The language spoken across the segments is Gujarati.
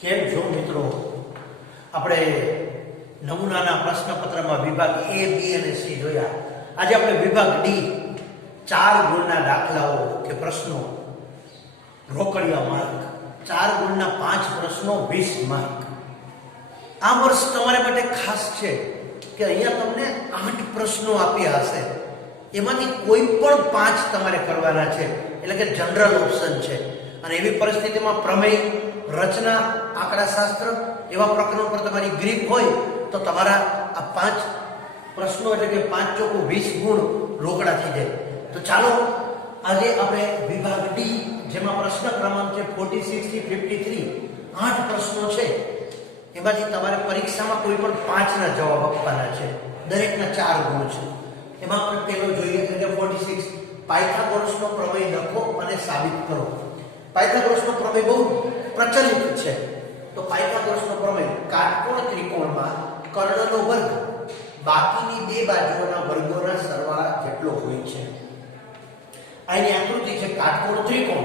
કેમ છો મિત્રો? આપણે નમૂનાના પ્રશ્નપત્રમાં વિભાગ એ, બી અને સી જોયા. આજે આપણે વિભાગ ડી 4 ગુણના દાખલાઓ કે પ્રશ્નો, રોકડિયા માર્ક, 4 ગુણના 5 પ્રશ્નો 20 માર્ક. આ વર્ષ તમારા માટે ખાસ છે કે અહીંયા તમને 8 પ્રશ્નો આપ્યા હશે, એમાંથી કોઈ પણ 5 તમારે કરવાના છે, એટલે કે જનરલ ઓપ્શન છે. અને એવી પરિસ્થિતિમાં પ્રમેય, રચના, આંકડાશાસ્ત્ર એવા પ્રકરણો પર તમારી ગ્રીપ હોય તો તમારા આ 5 પ્રશ્નો એટલે કે 5 ચોકુ 20 ગુણ રોકડા થઈ જાય. તો ચાલો આજે આપણે વિભાગ ડી, જેમાં પ્રશ્ન ક્રમાંક છે 46 થી 53, 8 પ્રશ્નો છે. એમાંથી તમારે પરીક્ષામાં કોઈ પણ 5ના જવાબ આપવાના છે. દરેકના 4 ગુણ છે. એમાં આપણે પહેલો જોઈએ એટલે કે 46, પાયથાગોરસનો પ્રમેય લખો અને સાબિત કરો. પાયથાગોરસનો પ્રમેય બહુ પ્રચલિત છે. તો પાયથાગોરસનો પ્રમેય, કાટકોણ ત્રિકોણમાં કર્ણનો વર્ગ બાકીની બે બાજુઓના વર્ગોના સરવાળા જેટલો હોય છે. આની આકૃતિ છે કાટકોણ ત્રિકોણ.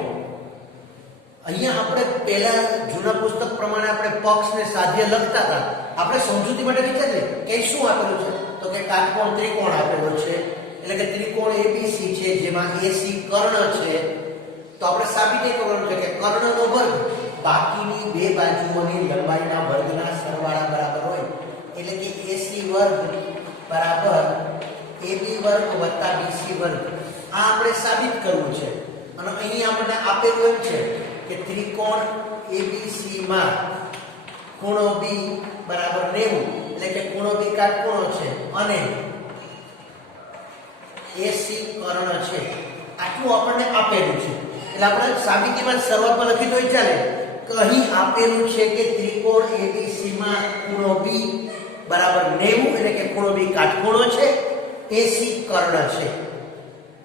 અહીંયા આપણે પહેલા જૂના પુસ્તક પ્રમાણે આપણે પક્ષને સાધ્ય લખતા હતા. આપણે સમજૂતી માટે વિચારીએ કે શું આપેલું છે, તો કે કાટકોણ ત્રિકોણ આપેલો છે, એટલે કે ત્રિકોણ એબીસી છે જેમાં એસી કર્ણ છે. તો આપણે સાબિત એ કરવાનું છે કે કર્ણનો વર્ગ બાકીની બે બાજુઓની લંબાઈના વર્ગના સરવાળા બરાબર હોય, એટલે કે એસી વર્ગ બરાબર એબી વર્ગ વત્તા બીસી વર્ગ. આ આપણે સાબિત કરવું છે. અને અહીં આપણને આપેલું એમ છે કે ત્રિકોણ એબીસી માં ખૂણો બી બરાબર 90, એટલે કે ખૂણો બી કાટખૂણો છે અને એસી કર્ણ છે. આટલું આપણને આપેલું છે. એટલે આપણે સાબિતીમાં શરૂઆતમાં લખી દો ચાલે કે અહીં આપેલું છે કે ત્રિકોણ એબીસી માં ખૂણો બી બરાબર 90, એટલે કે ખૂણો બી કાટખૂણો છે, એસી કર્ણ છે.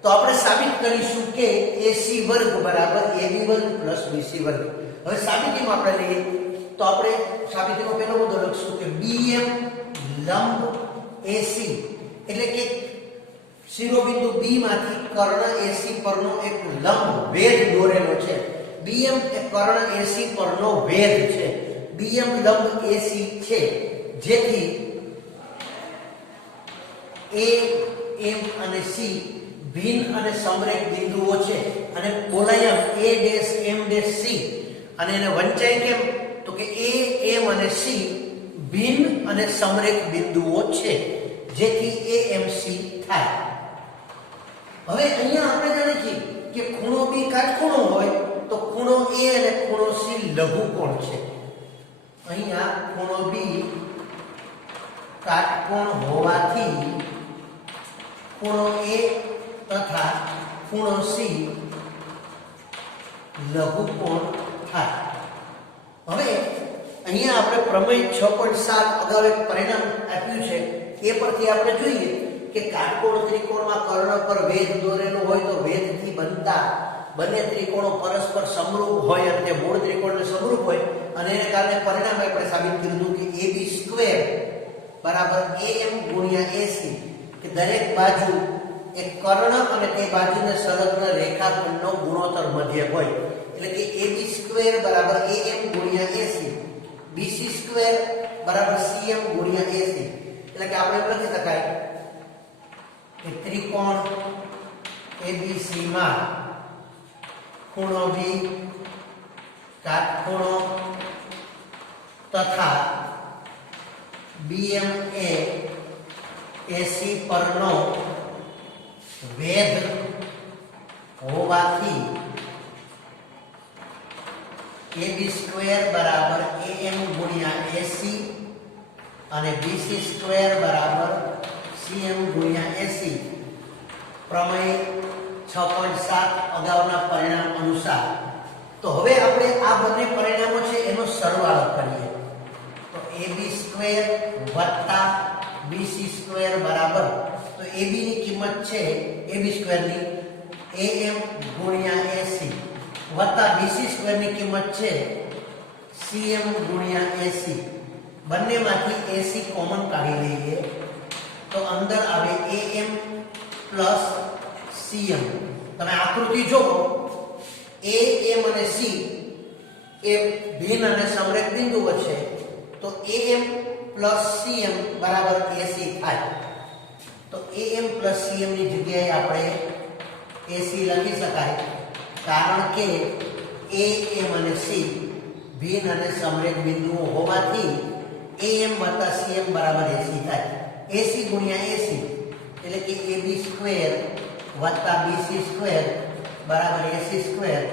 તો આપણે સાબિત કરીશું કે એસી વર્ગ બરાબર એબી વર્ગ પ્લસ બીસી વર્ગ. હવે સાબિતીમાં આપણે લઈએ તો આપણે સાબિતીમાં પહેલો મુદ્દો લખશું કે બીએમ લંબ એસી, એટલે કે શિરોબિંદુ બી માંથી કર્ણ એસી પરનો એક લંબ વેધ દોરેલો છે. બીએમ એ કર્ણ એસી પરનો વેધ છે. બીએમ લંબ એસી છે, જેથી એ, એમ અને સી ભિન્ન અને સમરેખ બિંદુઓ છે. અને બોલાય એ ડેશ એમ ડેશ સી, અને એને વંચાય કેમ, તો કે એ, એમ અને સી ભિન્ન અને સમરેખ બિંદુઓ છે, જેથી એ એમ સી થાય. હવે અહીંયા આપણે જાણીએ છીએ કે ખૂણો બી કાટખૂણો હોય તો ખૂણો એ અને ખૂણો સી લઘુકોણ છે. અહીંયા ખૂણો બી કાટકોણ હોવાથી ખૂણો એ તથા ખૂણો સી લઘુકોણ થાય. હવે અહીંયા આપણે પ્રમેય 6.7 અગાઉ એક પરિણામ આપ્યું છે, એ પરથી આપણે જોઈએ કે કાટકોણ ત્રિકોણમાં કર્ણ પર વેધ દોરેલો હોય તો વેધથી બનતા બંને ત્રિકોણો પરસ્પર સમરૂપ હોય અને તે મૂળ ત્રિકોણને સમરૂપ હોય, અને એને કારણે પરિણામે આપણે સાબિત કર્યું કે AB સ્ક્વેર બરાબર AM ગુણ્યા AC, કે દરેક બાજુ એક કર્ણ અને તે બાજુને સંલગ્ન રેખાખંડનો ગુણોત્તર મધ્ય હોય, એટલે કે AB સ્ક્વેર બરાબર AM ગુણ્યા AC, BC સ્ક્વેર બરાબર CM ગુણ્યા AC. એટલે કે આપણે એમ લખી શકાય કે ત્રિકોણ ABC માં ખૂણો બી કાટખૂણો તથા BM એ AC પરનો વેધ હોવાથી AB સ્ક્વેર બરાબર AM ગુણ્યા AC અને BC સ્ક્વેર બરાબર CM ગુણ્યા AC. પ્રમેય 6.7 અગાઉના પરિણામ અનુસાર. તો હવે આપણે આ બંને પરિણામો છે એનો સરવાળો કરીએ તો AB સ્ક્વેર વત્તા BC સ્ક્વેર બરાબર, તો AB ની કિંમત છે AB સ્ક્વેર ની AM ગુણ્યા AC વત્તા BC સ્ક્વેર ની કિંમત છે CM ગુણ્યા AC. બંનેમાંથી AC કોમન કાઢી લઈએ તો અંદર આવે AM પ્લસ CM. તમે આકૃતિ જુઓ, A, M અને C એ ભિન્ન અને સમરેખ બિંદુ વચ્ચે, તો AM પ્લસ CM બરાબર AC થાય. તો AM પ્લસ CM ની જગ્યાએ આપણે AC લખી શકાય, કારણ કે AM અને C ભિન્ન અને સમરેખ બિંદુઓ હોવાથી AM વત્તા CM બરાબર AC થાય. AC ગુણ્યા AC એટલે કે AB સ્ક્વેર વત્તા BC સ્ક્વેર બરાબર AC સ્ક્વેર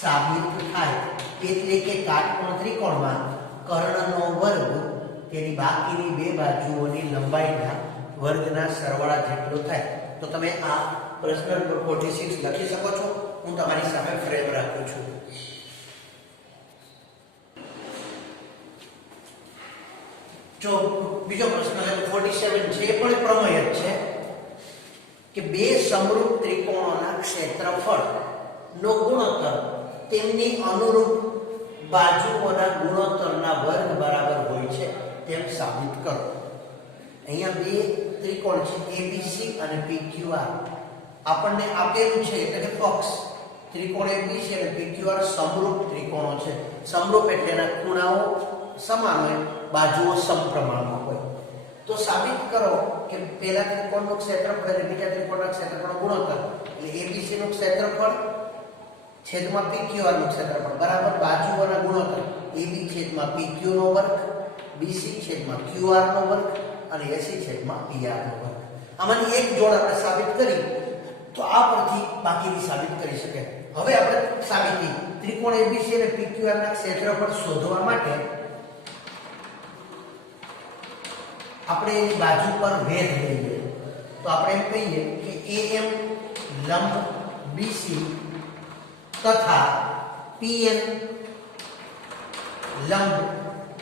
સાબિત થાય. એટલે કે કાટકોણ ત્રિકોણમાં કર્ણનો વર્ગ તેની બાકીની બે બાજુઓની લંબાઈના વર્ગના સરવાળા જેટલો થાય. તો તમે આ પ્રશ્ન નંબર 46 લખી શકો છો. હું તમારી સામે ફ્રેમ રાખું છું. જો બીજો પ્રશ્ન છે 47 છે, એ પણ પ્રમેય જ છે કે બે સમરૂપ ત્રિકોણોના ક્ષેત્રફળ નો ગુણોત્તર તેમની અનુરૂપ બાજુઓના ગુણોત્તરના વર્ગ બરાબર હોય છે તેમ સાબિત કરો. અહીંયા બે ત્રિકોણ છે ABC અને PQR આપણને આપેલું છે, એટલે કે પક્ષ ત્રિકોણ ABC અને PQR સમરૂપ ત્રિકોણો છે. સમરૂપ એટલે એના ખૂણાઓ સમાન હોય, બાજુઓ સમપ્રમાણમાં હોય. તો સાબિત કરો કે પહેલા ત્રિકોણનું ક્ષેત્રફળ અને બીજા ત્રિકોણના ક્ષેત્રફળનો ગુણોત્તર એટલે ABC નું ક્ષેત્રફળ છેદમાં PQR નું ક્ષેત્રફળ બરાબર બાજુઓના ગુણોત્તર AB છેદમાં PQ નો વર્ગ, BC છેદમાં QR નો વર્ગ અને AC છેદમાં PR નો વર્ગ. આમાંની એક જોડ આપણે સાબિત કરી તો આ પરથી બાકીની સાબિત કરી શકે. હવે આપણે સાબિતી ત્રિકોણ ABC અને PQR ના ક્ષેત્રફળ શોધવા માટે આપણે એની બાજુ પર ભેદ લઈએ. તો આપણે એમ કહીએ કે AM લંબ BC તથા PN લંબ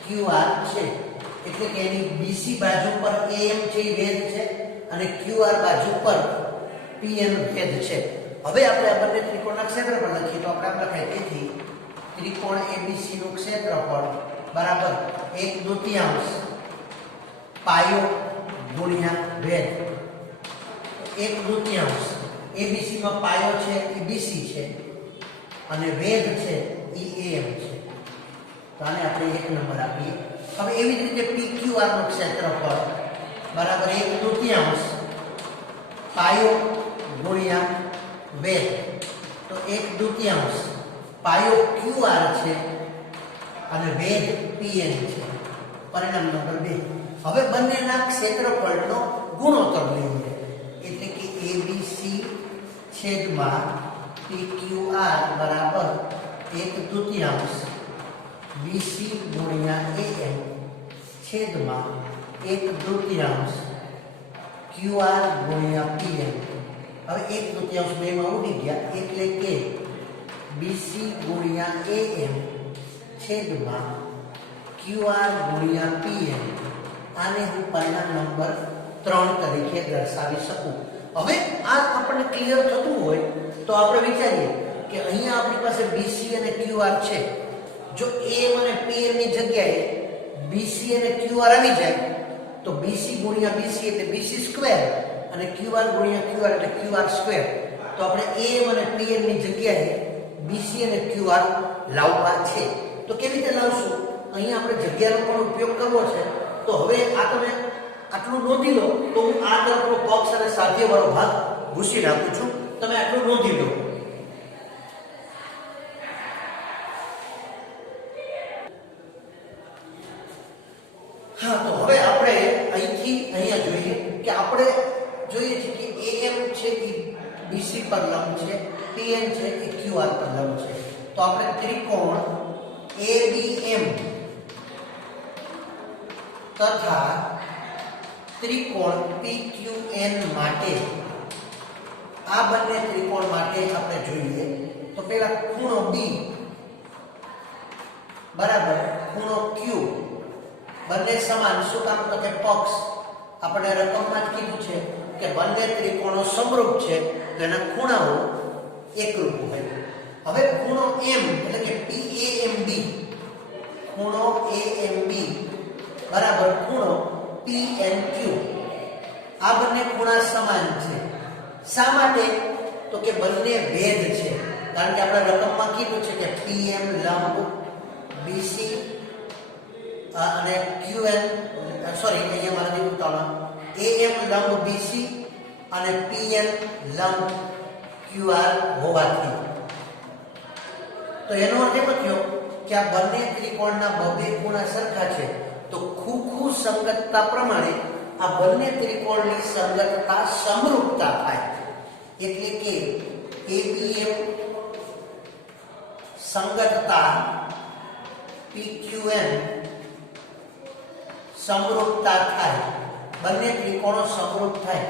QR છે. એટલે કે એની BC બાજુ પર AM છે એ ભેદ છે અને QR બાજુ પર PN ભેદ છે. હવે આપણે આ બંને ત્રિકોણના ક્ષેત્રફળ લખીએ તો આપણે આમ લખાય, તેથી ત્રિકોણ ABC નું ક્ષેત્રફળ બરાબર 1/2 પાયો ગુણ્યા ભેદ. 1/2 ABC માં પાયો છે એ BC છે અને ભેદ છે એ AM છે. તો આને આપણે 1 નંબર આપીએ. હવે એવી જ રીતે PQR નું ક્ષેત્રફળ બરાબર 1/2 પાયો ગુણ્યા ભેદ. તો 1/2 પાયો QR છે અને ભેદ PN છે. પરિણામ નંબર 2. હવે બંનેના ક્ષેત્રફળનો ગુણોત્તર લઈએ, એટલે કે ABC છેદમાં PQR બરાબર 1/2 BC ગુણ્યા AM છેદમાં 1/2 QR ગુણ્યા PN. હવે 1/2 બેમાં ઉડી ગયા, એટલે કે BC ગુણ્યા AM છેદમાં QR ગુણ્યા PN. આને હું પરિણામ નંબર 3 તરીકે દર્શાવી શકું. હવે આ આપણને ક્લિયર થતું હોય તો આપણે વિચારીએ કે અહીંયા આપણી પાસે BC અને QR છે. જો AM અને PN ની જગ્યાએ BC અને QR આવી જાય તો BC ગુણ્યા BC એટલે BC સ્ક્વેર અને QR ગુણ્યા QR એટલે QR સ્ક્વેર. તો આપણે AM અને PN ની જગ્યાએ BC અને QR લાવવા છે. તો કેવી રીતે લાવશું? અહીંયા આપણે જગ્યાનો પણ ઉપયોગ કરવો છે. તો હવે આ તમે આટલું નોંધી લો, તો હું આ તરફનો પક્ષ અને સાધ્ય વાળો ભાગ ભૂસી નાખું છું. તમે આટલું નોંધી લો. હા, તો હવે આપણે અહીંથી અહીંયા જોઈએ કે આપણે જોઈએ છે કે AM છે એ BC પર લંબ છે, PN છે એ QR પર લંબ છે. તો આપણે ત્રિકોણ ABM તથા ત્રિકોણ PQN માટે, આ બંને ત્રિકોણ માટે આપણે જોઈએ તો પહેલા ખૂણો B બરાબર ખૂણો Q બંને સમાન. શું કામ? તો કે પક્ષ આપણે રકમમાં જ કીધું છે કે બંને ત્રિકોણો સમરૂપ છે તો એના ખૂણાઓ એકરૂપ હોય. હવે ખૂણો M એટલે કે PAMB, ખૂણો AMB બરાબર ખૂણો PNQ. આ બંને ખૂણા સમાન છે. શા માટે? તો કે બંને ભેદ છે. કારણ કે આપણે રકમમાં કીધું છે કે PM લંબ BC અને QN સોરી અહીંયા મારાથી ઉતાવળ AM લંબ BC અને PN લંબ QR હોવાથી તો એનો અર્થ એ થયો કે આ બંને ત્રિકોણના બબે ખૂણા સરખા છે તો ખૂખું સંગતતા પ્રમાણે આ બંને ત્રિકોણની સંગતતા સમરૂપતા થાય એટલે કે ABM સંગતતા PQN સમરૂપતા થાય બંને ત્રિકોણો સમરૂપ થાય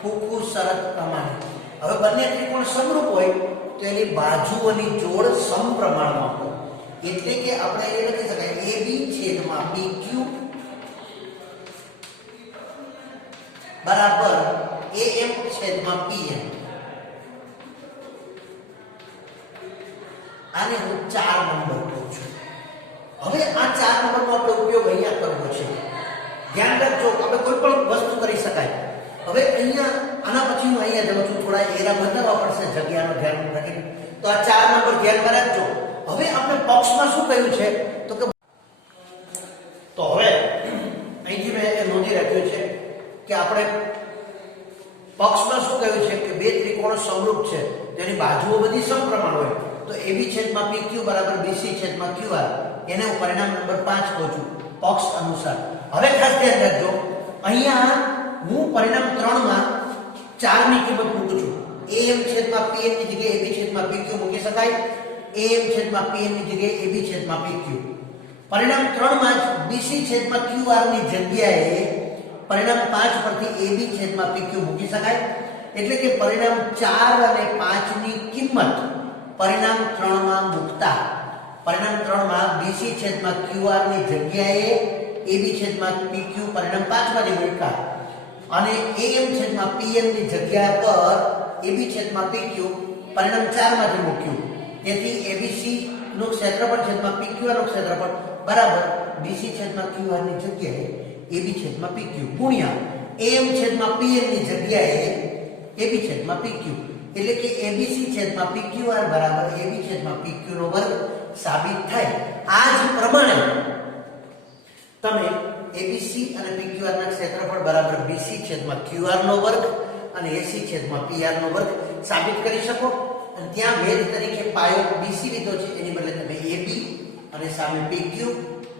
ખૂખું શરત પ્રમાણે હવે બંને ત્રિકોણ સમરૂપ હોય તો એની બાજુઓની જોડ સમપ્રમાણમાં હોય એટલે કે આપણે એ લખી શકાય AB છેદમાં PQ બરાબર AM છેદમાં PM આને હું 4 નંબર કહું છું હવે આ 4 નંબરનો આપણે ઉપયોગ અહીંયા કરવો છે ધ્યાન રાખજો આપણે કોઈ પણ વસ્તુ કરી શકાય હવે અહીંયા આના પછી હું અહીંયા જાઉં છું થોડા એરા બતાવવા પડશે જગ્યાનો ધ્યાન રાખીને તો આ 4 નંબર ધ્યાનમાં રાખજો હવે આપણે પક્ષમાં શું કહ્યું છે તો હવે અહીંથી મેં એ નોંધી રાખ્યું છે કે આપણે પક્ષમાં શું કહ્યું છે કે બે ત્રિકોણો સમરૂપ છે તેની બાજુઓ બધી સમપ્રમાણ હોય તો AB છેદમાં PQ બરાબર BC છેદમાં QR એને હું પરિણામ નંબર 5 કહું છું પક્ષ અનુસાર હવે ખાસ ધ્યાન રાખજો અહીંયા હું પરિણામ 3 માં 4 ની કિંમત મૂકું છું AM છેદમાં PN ની જગ્યાએ AB છેદમાં PQ મૂકી શકાય AM છેદમાં PN ની જગ્યાએ AB છેદમાં PQ પરિણામ 3 માં જ BC છેદમાં QR ની જગ્યાએ પરિણામ 5 પરથી AB છેદમાં PQ મૂકી શકાય એટલે કે પરિણામ 4 અને 5 ની કિંમત પરિણામ 3 માં મૂકતા પરિણામ 3 માં BC છેદમાં QR ની જગ્યાએ AB છેદમાં PQ પરિણામ 5 માંથી મૂક્યા અને AM છેદમાં PN ની જગ્યા પર AB છેદમાં PQ પરિણામ 4 માંથી મૂક્યું તેથી ABC નું ક્ષેત્રફળ છેદમાં PQ નું ક્ષેત્રફળ બરાબર BC છેદમાં QR ની જગ્યાએ AB છેદમાં PQ ગુણ્યા AM છેદમાં PN ની જગ્યાએ AB છેદમાં PQ એટલે કે ABC છેદમાં PQR બરાબર AB છેદમાં PQ નો વર્ગ સાબિત થાય આ જ પ્રમાણે તમે ABC અને PQR ના ક્ષેત્રફળ બરાબર BC છેદમાં QR નો વર્ગ અને AC છેદમાં PR નો વર્ગ સાબિત કરી શકો અને ત્યાં ભેદ તરીકે પાયો BC લીધો છે એની બદલે તમે AB અને સામે PQ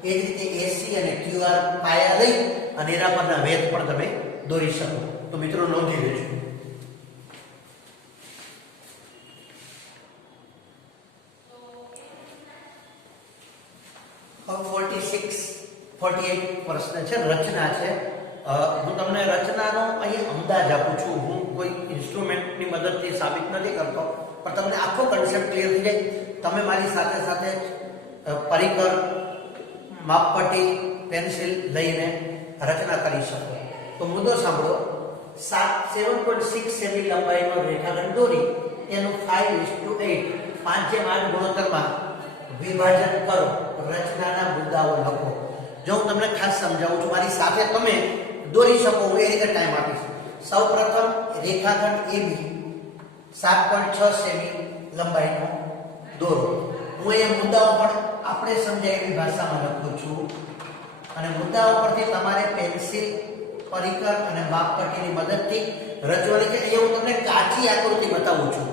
એ જ રીતે AC અને QR પાયા લઈ અને એના પરના ભેદ પણ તમે દોરી શકો તો મિત્રો નોંધી લેજો 48 પ્રશ્ન છે રચના છે હું તમને રચનાનો અહીં અંદાજ આપું છું હું કોઈ ઇન્સ્ટ્રુમેન્ટની મદદથી સાબિત નથી કરતો પણ તમને આખો કન્સેપ્ટ ક્લિયર થઈ જાય તમે મારી સાથે સાથે પરિકર માપપટ્ટી પેન્સિલ લઈને રચના કરી શકો તો મુદ્દો સાંભળો 7.6 સેમી લંબાઈનો રેખાખંડ દોરી એનું 5:8 5:8 ગુણોત્તરમાં વિભાજન કરો રચનાના મુદ્દાઓ લખો જો હું તમને ખાસ સમજાવું છું મારી સાથે તમે દોરી શકો હું એ રીતે ટાઈમ આપીશ સૌપ્રથમ રેખાખંડ AB 7.6 સેમી લંબાઈનો દોરો હું એ મુદ્દાઓ પણ આપણે સમજાય એવી ભાષામાં લખું છું અને મુદ્દાઓ પરથી તમારે પેન્સિલ પરિકર અને માપપટ્ટીની મદદથી રચવાની છે અહીંયા હું તમને કાચી આકૃતિ બતાવું છું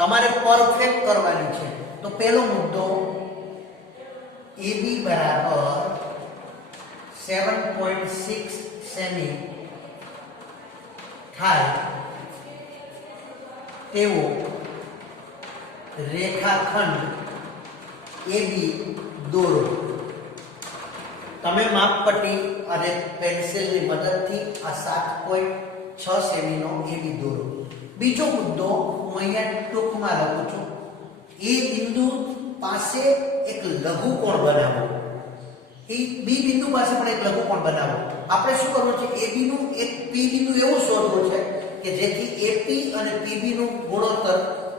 તમારે પરફેક્ટ કરવાની છે તો પહેલો મુદ્દો AB બરાબર 7.6 સેમી થાય તેવો રેખાખંડ AB દોરો તમે માપપટ્ટી અને પેન્સિલની મદદથી આ 7.6 સેમીનો AB દોરો બીજો મુદ્દો હું અહીંયા ટૂંકમાં લખું છું એ બિંદુ પાસે એક લઘુકોણ બનાવો એ બી બિંદુ પાસે પણ એક લઘુકોણ બનાવો આપણે શું કરવું છે AB નું એક P બિંદુ એવું શોધવું છે કે જેથી AP અને PB નું ગુણોત્તર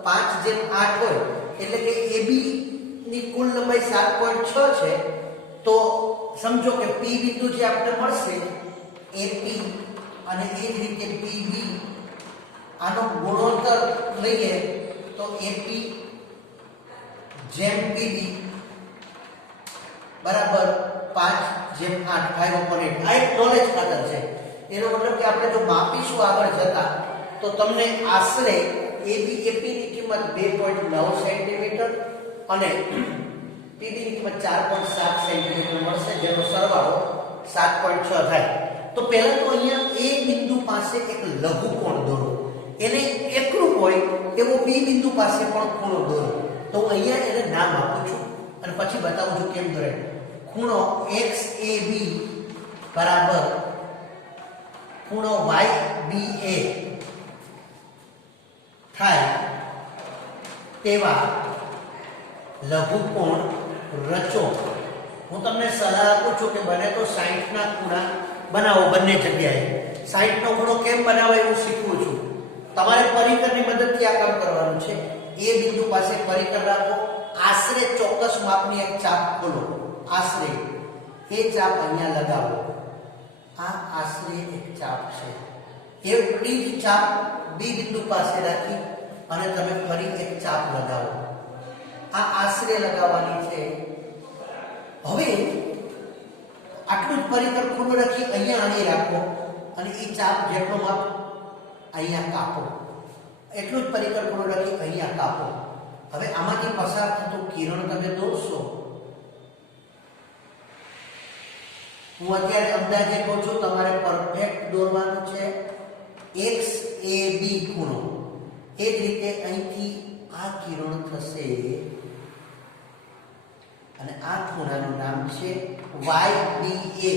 5:8 હોય એટલે કે AB ની કુલ લંબાઈ 7.6 છે તો સમજો કે P બિંદુ જે આપણે મળશે AP અને એ જ રીતે PB આનો ગુણોત્તર લઈએ તો AP જેમ પીબી બરાબર 5/8 5/8. આ એક નોલેજ ખાતર છે. એનો મતલબ કે આપણે જો માપીશું આગળ જતા તો તમને આશરે એબી એપી ની કિંમત 2.9 સેન્ટીમીટર અને પીબી ની કિંમત 4.7 સેન્ટીમીટર મળશે, જેનો સરવાળો 7.6 થાય. તો પહેલા તો અહીંયા એ બિંદુ પાસે એક લઘુકોણ દોરો, એને એકલું હોય એવો બી બિંદુ પાસે પણ ખૂણો દોરો. તો હું અહીંયા એને નામ આપું છું અને પછી બતાવું છું કેમ દોરે. ખૂણો XAB બરાબર ખૂણો YBA થાય તેવા લઘુકોણ રચો. હું તમને સલાહ આપું છું કે બને તો 60 ના ખૂણા બનાવો બંને જગ્યાએ. 60 નો ખૂણો કેમ બનાવો એવું શીખવું છું. તમારે પરિકરની મદદથી આ કામ કરવાનું છે. એ બિંદુ પાસે પરિકર રાખો, આશરે ચોક્કસ માપની એક ચાપ ખોલો, આશરે એ ચાપ અહીંયા લગાવો. આ આશરે એક ચાપ છે. એટલી જ ચાપ બી બિંદુ પાસે રાખી અને તમે ફરી એક ચાપ લગાવો. આ આશરે લગાવવાની છે. હવે આટલું જ પરિકર ખુલ્લું રાખી અહીંયા આની રાખો અને એ ચાપ જેટલો માપ અહીંયા કાપો. એટલું જ પરિકર ખુલ્લું રાખી અહીંયા કાપો. હવે આમાંથી પસાર થતું કિરણ તમે દોરશો. હું અત્યારે અંદાજે કહું છું, તમારે પરફેક્ટ દોરવાનું છે. XAB ખૂણો. એ જ રીતે અહીંથી આ કિરણ થશે અને આ ખૂણાનું નામ છે YBA.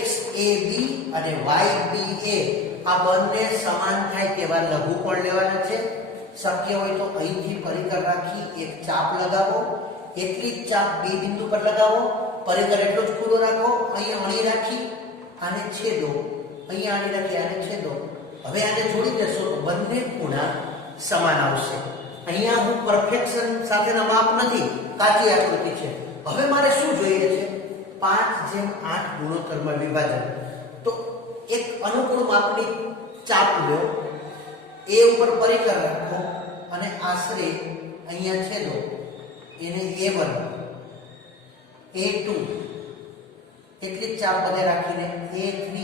XAB અને YBA આ બંને સમાન થાય તેવા લઘુકોણ લેવાના છે. શક્ય હોય તો અહીંથી પરિકર રાખી એક ચાપ લગાવો. એટલી જ ચાપ બી બિંદુ પર લગાવો. પરિકર એટલો જ ખુલ્લો રાખો. અહીંયા અણી રાખી આને છેદો, અહીંયા અણી રાખી આને છેદો. હવે આને જોડી દેશો તો બંને ખૂણા સમાન આવશે. અહીંયા હું પરફેક્શન સાથેના માપ નથી, કાચી આકૃતિ છે. હવે મારે શું જોઈએ છે? 5/8 ગુણોત્તરમાં વિભાજન. તો એક અનુકૂળ માપની ચાપ લો, એ ઉપર પરિકર રાખો અને આશરે અહીંયા છેદો. એને A1 A2 એટલી ચાપ બધે રાખીને A3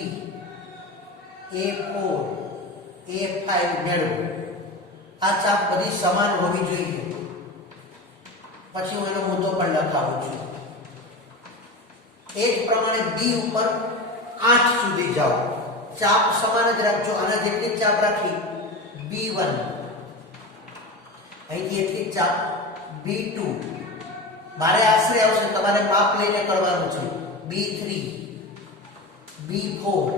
A4 A5 મેળવો. આ ચાપ બધી સમાન હોવી જોઈએ. પછી હું એનો મુદ્દો પણ લખાવું છું. એ જ પ્રમાણે બી ઉપર 8 સુધી જાઓ. ચાપ સમાન જ રાખજો. આના જેટલી ચાપ રાખી B1, અહીંથી એટલી ચાપ B2. મારે આશરે આવશે, તમારે માપ લઈને કરવાનું છે. B3 B4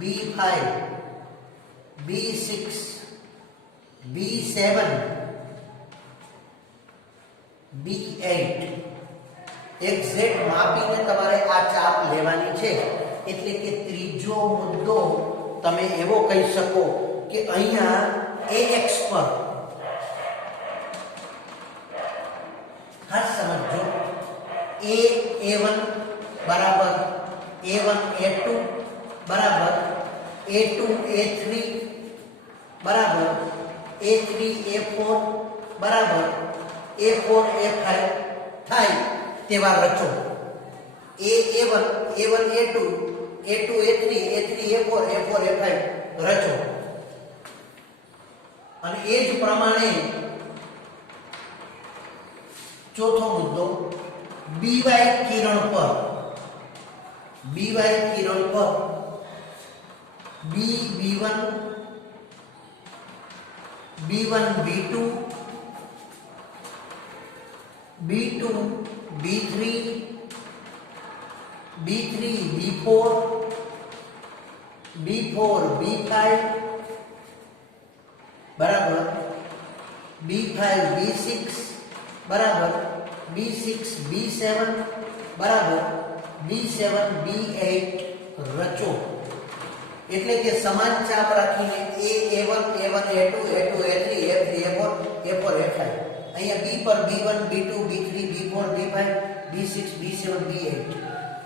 B5 B6 B7 B8. Exact માપીને તમારે આ ચાપ લેવાની છે. એટલે કે ત્રીજો મુદ્દો તમે એવો કહી શકો કે અહીંયા AX પર ખાસ સમજો. A1 બરાબર A1 A2 બરાબર A2 A3 બરાબર A3 A4 બરાબર A4 A5 થાય તેવા રચો. A1 A2 A2 A3 A3 A4 A4 A5 રચો. અને એ જ પ્રમાણે ચોથો મુદ્દો BY કિરણ પર B1 B2 B2 B3 B3 B4 B4 B5 બરાબર B5 B6 બરાબર B6 B7 બરાબર B7 B8 રચો. એટલે કે સમાન ચાપ રાખીને A1 A1 A2 A2 A3 A3 A4 A4 A5. અહીંયા B પર B1 B2 B3 B4 B5 B6 B7 B8.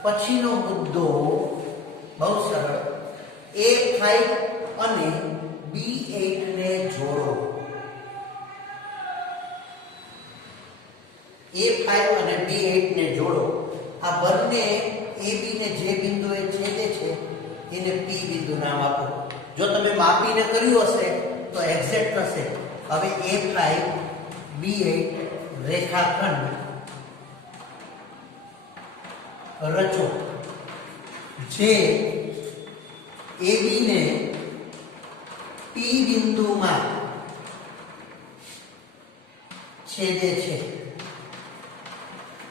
પછીનો મુદ્દો બહુ સરળ. A5 અને B8 ને જોડો. A5 અને B8 ને જોડો. આ બંને AB ને જે બિંદુએ છેદે છે એને P બિંદુ નામ આપો. જો તમે માપીને કર્યું હશે તો એક્ઝેક્ટ થશે. હવે A5 B8 રેખાખંડ રચો જે AB ને P બિંદુમાં છેદે છે.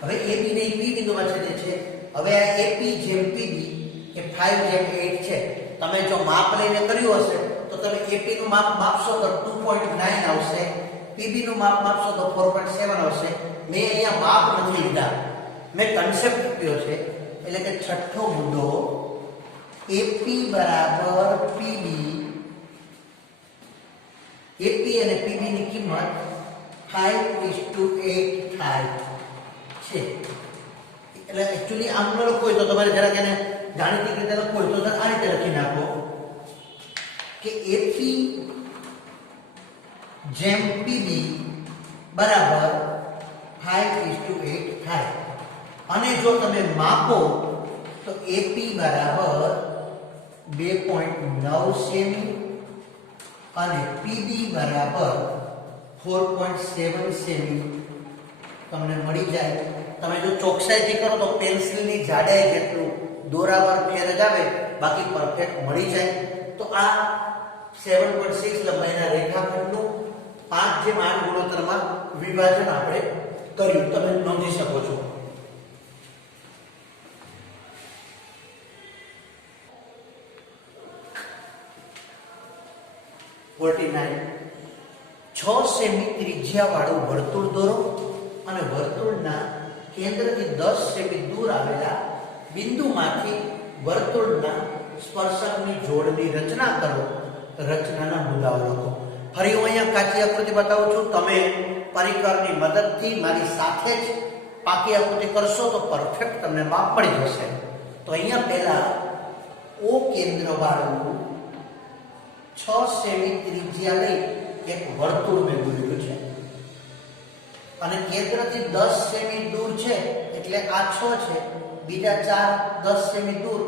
હવે AB ને P બિંદુમાં છેદે છે. હવે આ AP જેમ PB એ 5 જેમ 8 છે. તમે જો માપ લઈને કર્યું હશે તો તમે AP નું માપ માપશો તો 2.9 આવશે, PB નું માપ માપશો તો 4.7 આવશે. મેં અહીંયા માપ નથી લીધા, મેં કન્સેપ્ટ આપ્યો છે. એટલે કે છઠ્ઠો મુદ્દો AP બરાબર PB, AP અને PB ની કિંમત 5:8 થાય છે. એટલે એક્ચ્યુઅલી આમ ન લખો તો તમારે જરાક એને ગાણિતિક રીતે લખવું હોય તો આ રીતે લખી નાખો કે AP જેમ PB બરાબર 5:8 થાય. અને જો તમે માપો તો AP બરાબર 2.9 સેમી અને PB બરાબર 4.7 સેમી તમને મળી જાય. તમે જો ચોકસાઈથી કરો તો પેન્સિલની જાડાઈ જેટલું દોરાવાર ફેર જ આવે, બાકી પરફેક્ટ મળી જાય. તો આ 7.6 લંબાઈના રેખાખંડનું 5:8 ગુણોત્તરમાં વિભાજન આપણે કર્યું. તમે નોંધી શકો છો. છ સેમી ત્રિજ્યા વાળું વર્તુળ દોરો અને વર્તુળના કેન્દ્રથી 10 સેમી દૂર આવેલા બિંદુમાંથી વર્તુળના સ્પર્શકની જોડની રચના કરો. રચનાના મુદ્દાઓ લખો. ફરી હું અહીંયા કાચી આકૃતિ બતાવું છું. તમે પરિકરની મદદથી મારી સાથે જ પાકી આકૃતિ કરશો તો પરફેક્ટ તમને માપ મળી જશે. તો અહીંયા પહેલા O કેન્દ્ર વાળું 6 સેમી ત્રિજ્યા લઈ એક વર્તુળ મેં દોર્યું છે અને કેન્દ્રથી 10 સેમી દૂર છે એટલે આ 6 છે. બીજા 4 10 સેમી દૂર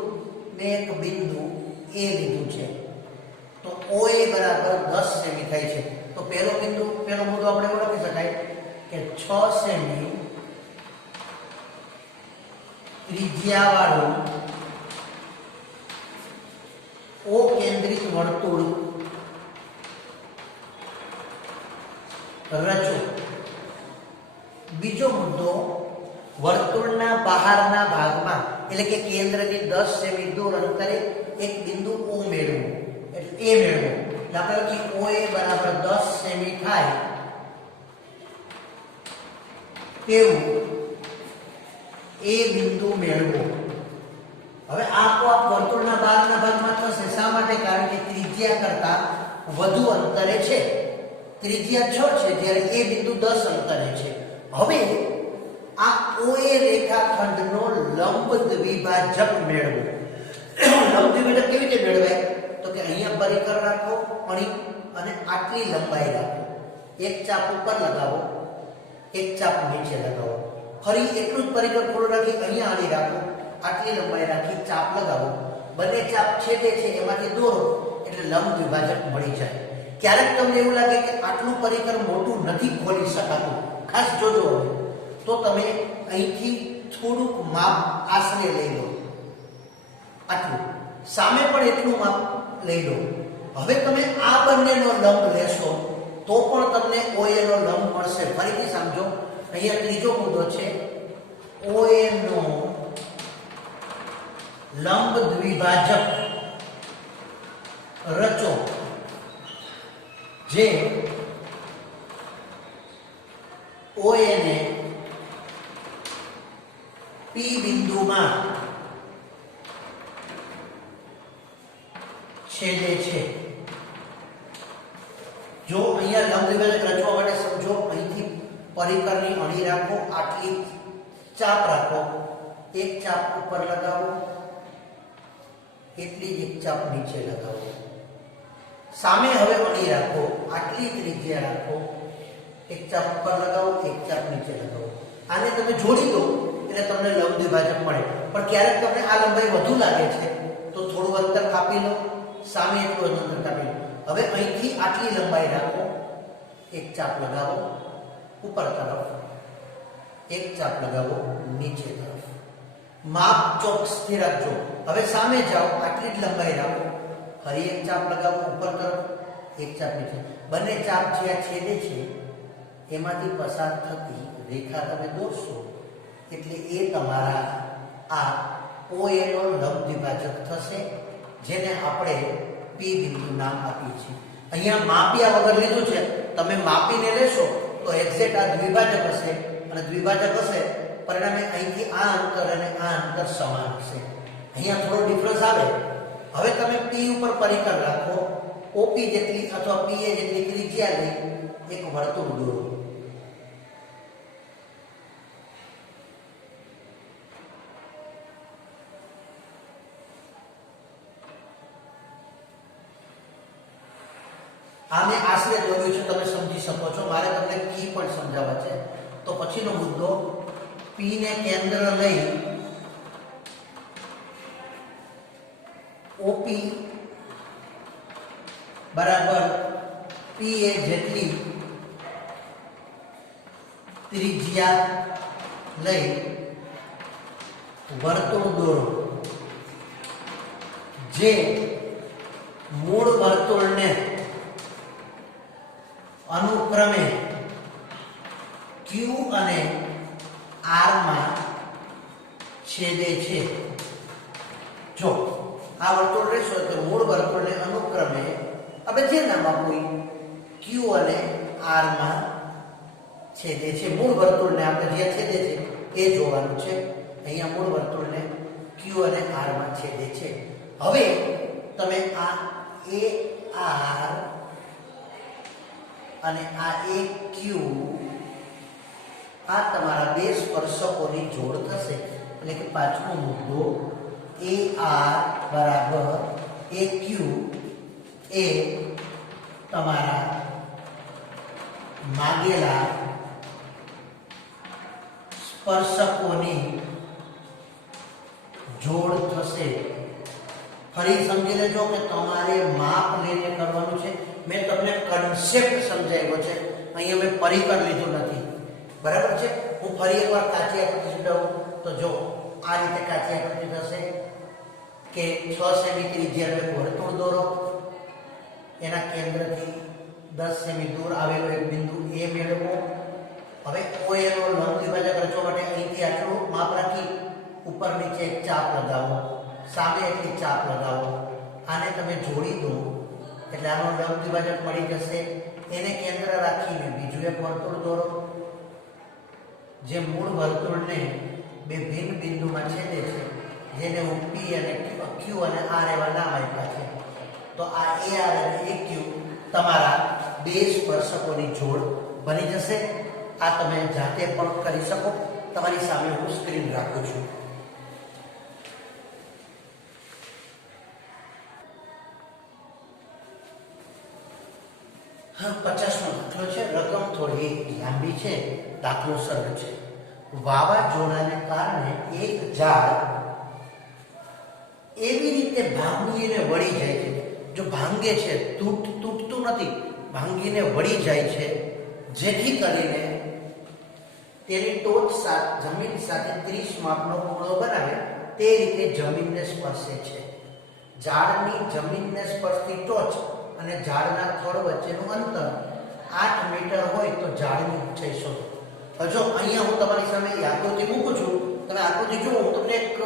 મેં એક બિંદુ A લીધું છે. તો OA બરાબર 10 સેમી થાય છે. તો પહેલો મુદ્દો આપણે એવું લખી શકાય કે 6 સેમી ત્રિજ્યા વાળું O કેન્દ્રિત વર્તુળ રચો. બીજો મુદ્દો વર્તુળના બહારના ભાગમાં એટલે કે કેન્દ્રથી 10 સેમી દૂર અંતરે એક બિંદુ O મેળવો. એટલે A મેળવો. આપણે લખી OA બરાબર 10 સેમી થાય તેવું A બિંદુ મેળવો. હવે આપોઆપ વર્તુળના બહારના ભાગમાં થશે. શા માટે? કારણ કે ત્રિજ્યા કરતા વધુ અંતરે છે. ત્રિજ્યા 6 છે જ્યારે A બિંદુ 10 અંતરે છે. હવે આ OA રેખાખંડનો લંબ દ્વિભાજક મેળવો. લંબ દ્વિભાજક કેવી રીતે મેળવાય? તો કે અહીંયા પરિકર રાખો અણી અને આટલી લંબાઈ રાખો. એક ચાપ ઉપર લગાવો, એક ચાપ નીચે લગાવો. ફરી એટલું જ પરિકર ખોલું રાખી અહીંયા અણી રાખો, આટલી લંબાઈ રાખી ચાપ લગાવો. બંને ચાપ છેદે છે એમાંથી દોરો એટલે લંબ દ્વિભાજક મળી જાય. ક્યારેક તમને એવું લાગે કે આટલું પરિકર મોટું નથી ખોલી શકાતું, ખાસ જોજો. તો તમે અહીંથી થોડુંક માપ આશરે લઈ લો, આટલું. સામે પણ એટલું માપ લઈ લો. હવે તમે આ બંનેનો લંબ લેશો તો પણ તમને OA નો લંબ મળશે. ફરીથી સમજો. અહીંયા ત્રીજો મુદ્દો છે OA નો લંબ દ્વિભાજક રચો જે OA ને P બિંદુમાં છેદે છે. જો અહીંયા લંબ દ્વિભાજક રચવા માટે સમજો, અહીંથી પરિકરની અણી રાખો, આટલી ચાપ રાખો, એક ચાપ ઉપર લગાવો, એટલી જ એક ચાપ નીચે લગાવો. સામે હવે અણી રાખો, આટલી ત્રિજ્યા રાખો, એક ચાપ ઉપર લગાવો, એક ચાપ નીચે લગાવો. તમે જોડી દો એટલે તમને લંબ દ્વિભાજક મળે. પણ ક્યારેક તમને આ લંબાઈ વધુ લાગે છે તો થોડું અંતર કાપી લો, સામે એટલું અંતર કાપી લો. હવે અહીંથી આટલી લંબાઈ રાખો, એક ચાપ લગાવો ઉપર તરફ, એક ચાપ લગાવો નીચે તરફ. માપ ચોક્કસથી રાખજો. હવે સામે જાઓ, આટલી જ લંબાઈ રાખો, ફરી એક ચાપ લગાવો ઉપર તરફ, એક ચાપ નીચે. બંને ચાપ જે આ છેદે છે એમાંથી પસાર થતી રેખા તમે દોરશો એટલે એ તમારા આ OA નો લંબ દ્વિભાજક થશે, જેને આપણે P બિંદુ નામ આપીએ છીએ. અહીંયા માપ્યા વગર લીધું છે, તમે માપીને લેશો તો એક્ઝેક્ટ આ દ્વિભાજક હશે, અને દ્વિભાજક હશે પરિણામે અહીંથી આ અંતર અને આ અંતર સમાન હશે. અહીંયા થોડો ડિફરન્સ આવે. હવે તમે P ઉપર પરિકર રાખો, OP જેટલી અથવા PA જેટલી ત્રિજ્યા લઈ એક વર્તુળ દોરો. આને આશરે દોર્યું છે, તમે સમજી શકો છો. મારે તમને કી પણ સમજાવવા છે. તો પછીનો મુદ્દો, P ને કેન્દ્ર લઈ OP બરાબર PA જેટલી ત્રિજ્યા લઈ વર્તુળ દોરો, જે મૂળ વર્તુળને અનુક્રમે Q અને R માં છેદે છે. જો આ વર્તુળ રહેશો તો મૂળ વર્તુળને અનુક્રમે આપણે જે નામ આપવું Q અને R માં છેદે છે. મૂળ વર્તુળને આપણે જે છેદે છે એ જોવાનું છે. અહીંયા મૂળ વર્તુળને Q અને R માં છેદે છે. હવે તમે આ AR અને આ AQ આ તમારા બે સ્પર્શકોની જોડ થશે. એટલે કે પાંચમો મુદ્દો, AR બરાબર AQ એ તમારા માગેલા સ્પર્શકોની જોડ થશે. ફરી સમજી લેજો કે તમારે માપ લઈને કરવાનું છે. મેં તમને કન્સેપ્ટ સમજાવ્યો છે, અહીંયા મેં પરિકર લીધું નથી. બરાબર છે. હું ફરી એકવાર કાચી આકૃતિ સમજાવું તો જો આ રીતે કાચી આકૃતિ થશે કે 6 સેમી ત્રિજ્યાનું એક વર્તુળ દોરો, એના કેન્દ્રથી 10 સેમી દૂર આવેલો એક બિંદુ A મેળવો. હવે OA નો લંબ દ્વિભાજક રચવા માટે અહીંથી આટલું માપ રાખી ઉપર નીચે એક ચાપ લગાવો, સામે એટલી ચાપ લગાવો. આને તમે જોડી દો એટલે આનો લંબ દ્વિભાજક મળી જશે. એને કેન્દ્ર રાખીને બીજું એક વર્તુળ દોરો, જે મૂળ વર્તુળને બે ભિન્ન બિંદુમાં છેદે છે, જેને હું P અને Q અને R એવા નામ આપ્યા છે. તો આ AR અને AQ તમારા બે સ્પર્શકોની જોડ બની જશે. આ તમે જાતે પણ કરી શકો. તમારી સામે હું સ્ક્રીન રાખું છું. હા, 50મો દાખલો છે. રકમ થોડી લાંબી છે. દાખલો સરળ છે. વાવાઝોડાને કારણે એક ઝાડ એવી રીતે ભાંગીને વળી જાય છે. જો ભાંગે છે, તૂટતું નથી, ભાંગીને વળી જાય છે, જેથી કરીને તેની ટોચ જમીન સાથે 30 માપનો ખૂણો બનાવે તે રીતે જમીનને સ્પર્શે છે. ઝાડની જમીનને સ્પર્શતી ટોચ અને ઝાડના થડ વચ્ચેનું અંતર 8 મીટર હોય તો ઝાડની ઊંચાઈ શોધો. જો અહીંયા હું તમારી સામે આકૃતિ મૂકું છું, તમે આકૃતિ જુઓ. હું તમને એક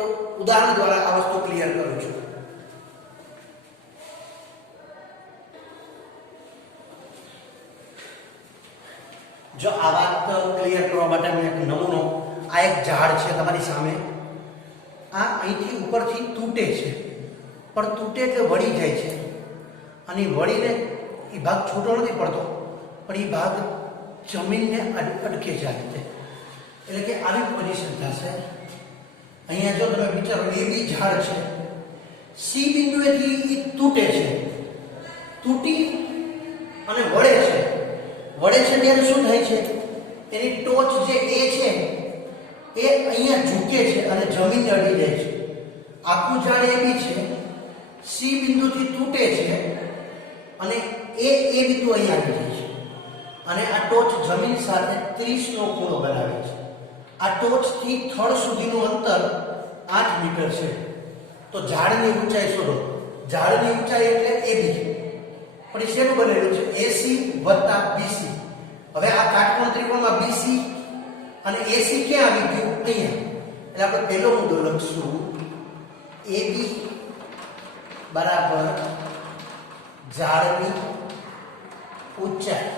ઉદાહરણ દ્વારા આ વસ્તુ ક્લિયર કરું છું. જો આ વાત ક્લિયર કરવા માટે મેં એક નમૂનો, આ એક ઝાડ છે તમારી સામે. આ અહીંથી ઉપરથી તૂટે છે, પણ તૂટે એટલે વળી જાય છે. અને વળીને એ ભાગ છૂટો નથી પડતો, પણ એ ભાગ જમીનને અડકે છે આ રીતે. એટલે કે આવી પોઝિશન થશે. અહીંયા જો તમે વિચારો, એ બી ઝાડ છે, સી બિંદુએથી તૂટે છે, તૂટી અને વળે છે. વળે છે ત્યારે શું થાય છે? એની ટોચ જે A છે એ અહીંયા ઝૂકે છે અને જમીનને અડી જાય છે. આખું ઝાડ એ બી છે, સી બિંદુથી તૂટે છે અને એ બિંદુ અહીંયા આવી જાય છે અને આ ટોચ જમીન સાથે 30 નો ખૂણો બનાવે છે. આ ટોચથી થડ સુધીનું અંતર 8 મીટર છે. તો ઝાડની ઊંચાઈ શોધો. ઝાડની ઊંચાઈ એટલે AB. પણ એ શેનું બનેલું છે? AC વત્તા BC. હવે આ કાટકોણ ત્રિકોણમાં BC અને AC ક્યાં આવી ગયું? અહીંયા. એટલે આપણે પહેલો મુદ્દો લખશું, AB બરાબર ઝાડની ઊંચાઈ.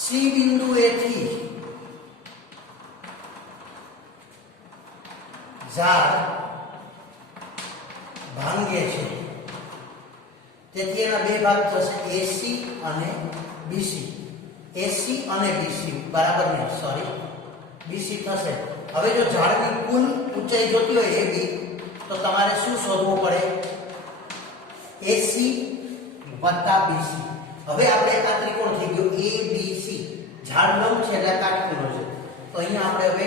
C બિંદુએથી ઝાડ ભાંગે છે, તેથી એના બે ભાગ થશે, AC અને BC. AC અને BC બરાબર નહીં, સોરી, BC થશે. હવે જો ઝાડની કુલ ઊંચાઈ જોતી હોય AB, તો તમારે શું શોધવું પડે? AC વત્તા BC. હવે આપણે આ ત્રિકોણ થઈ ગયો ABC. ઝાડ લંબ છે એટલે કાટખૂણો છે. તો અહીંયા આપણે હવે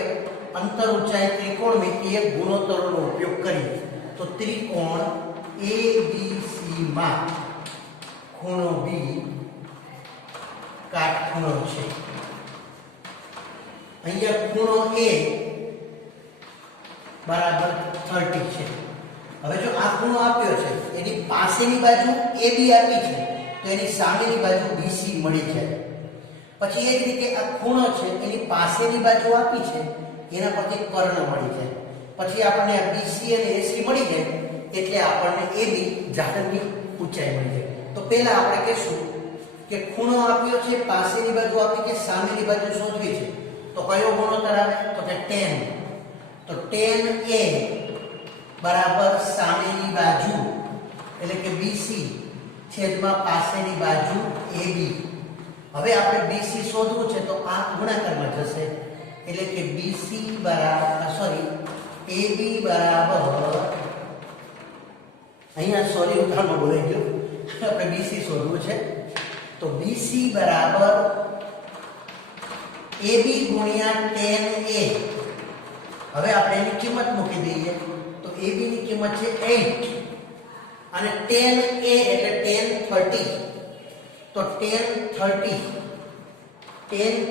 અંતર ઊંચાઈ ત્રિકોણમિતિય ગુણોત્તરનો ઉપયોગ કરીએ. તો ત્રિકોણ ABC માં ખૂણો B કાટખૂણો છે. અહીંયા ખૂણો A બરાબર 30 છે. હવે જો આ ખૂણો આપ્યો છે, એની પાસેની બાજુ AB આપી છે, તો એની સામેની બાજુ BC મળી જાય. પછી એ જ રીતે આ ખૂણો છે, એની પાસેની બાજુ આપી છે, એના પરથી કર્ણ મળી જાય. પછી આપણને આ BC અને AC મળી જાય, એટલે આપણને AB ઝાડની ઊંચાઈ મળી જાય. તો પહેલા આપણે કહેશું કે ખૂણો આપ્યો છે, પાસેની બાજુ આપી છે, સામેની બાજુ શોધવી છે. તો કયો ગુણોત્તર આવે? તો કે tan. તો tan A બરાબર સામેની બાજુ એટલે કે BC છેદમાં પાસેની બાજુ AB. હવે આપણે BC શોધવું છે, તો આ ગુણાકારમાં જશે, એટલે કે BC બરાબર AB બરાબર, અહીંયા સોરી ઉતારમાં બોલાઈ ગયું, આપણે BC શોધવું છે. તો BC બરાબર AB ગુણ્યા tan A. હવે આપણે એની કિંમત મૂકી દઈએ. તો AB ની કિંમત છે 8 અને tan A એટલે tan 30. તો tan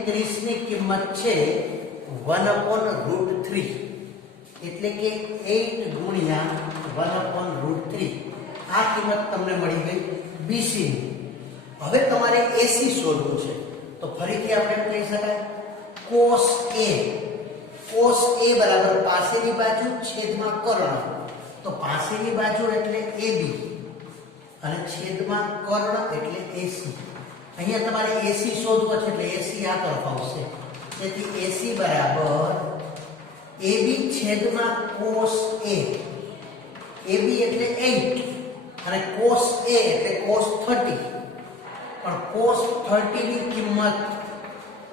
30 ની કિંમત છે 1/√3, એટલે કે 8 ગુણ્યા 1/√3. આ કિંમત તમને મળી ગઈ BC ની. હવે તમારે AC શોધવું છે. તો ફરીથી આપણે કહી શકાય cos A બરાબર પાસેની બાજુ છેદમાં કર્ણ. તો પાસેની બાજુ એટલે AB અને છેદમાં કર્ણ એટલે AC. અહીંયા તમારે AC શોધવો છે, એટલે AC આ તરફ આવશે. તેથી AC બરાબર AB છેદમાં cos A. AB એટલે 8 અને cos A એટલે cos 30. પણ cos 30 ની કિંમત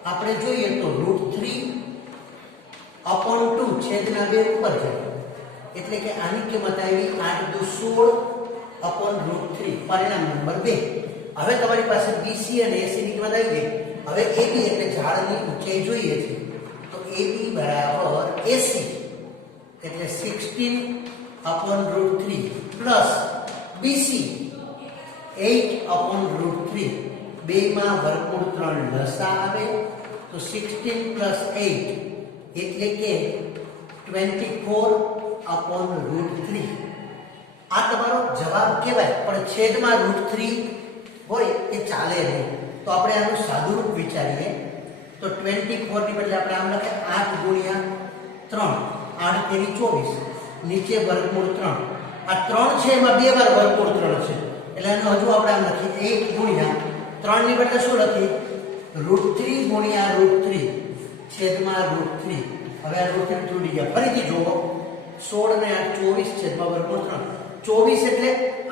આપણે જોઈએ તો √3/2 છેદના 2 ઉપર જાય, એટલે કે આની કિંમત આવી 8 દુ 16/√3, પરિણામ નંબર 2. હવે તમારી પાસે BC અને AC ની કિંમત આવી ગઈ. હવે AB એટલે ઝાડની ઊંચાઈ જોઈએ છે. તો AB બરાબર AC એટલે 16/√3 પ્લસ BC 8/√3. 2 માં વર્ગમૂળ 3 લસા આવે, તો 16 + 8 એટલે કે 24/√3. આ તમારો જવાબ કહેવાય. પણ છેદમાં √3 હોય એ ચાલે નહીં. તો આપણે આનું સાદુરૂપ વિચારીએ. તો 24 ની બદલે આપણે આમ લખે 8 ગુણ્યા 3, 8 તેરી 24, નીચે વર્ગમૂળ 3. આ 3 છે, એમાં 2 વાર વર્ગમૂળ 3 છે, એટલે આનું હજુ આપણે આમ લખીએ 1 ગુણ્યા 3 ની બદલે શું લખીએ? √3 ગુણ્યા √3 છેદમાં √3. હવે આ √3 તૂટી ગયા. ફરીથી જુઓ, 16 ને 8 24 છેદમાં વર્ગમૂળ 3. 24 એટલે